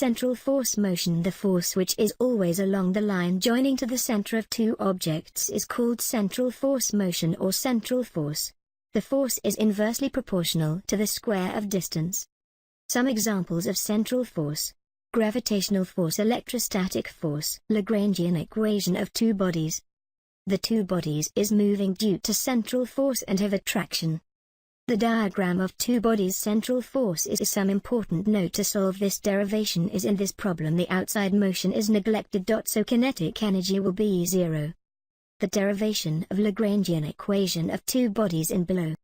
Central force motion. The force which is always along the line joining to the center of two objects is called central force motion or central force. The force is inversely proportional to the square of distance. Some examples of central force: gravitational force, electrostatic force, Lagrangian equation of two bodies. The two bodies is moving due to central force and have attraction. The diagram of two bodies' central force is some important note to solve this derivation is in this problem the outside motion is neglected. So kinetic energy will be zero. The derivation of Lagrangian equation of two bodies in below.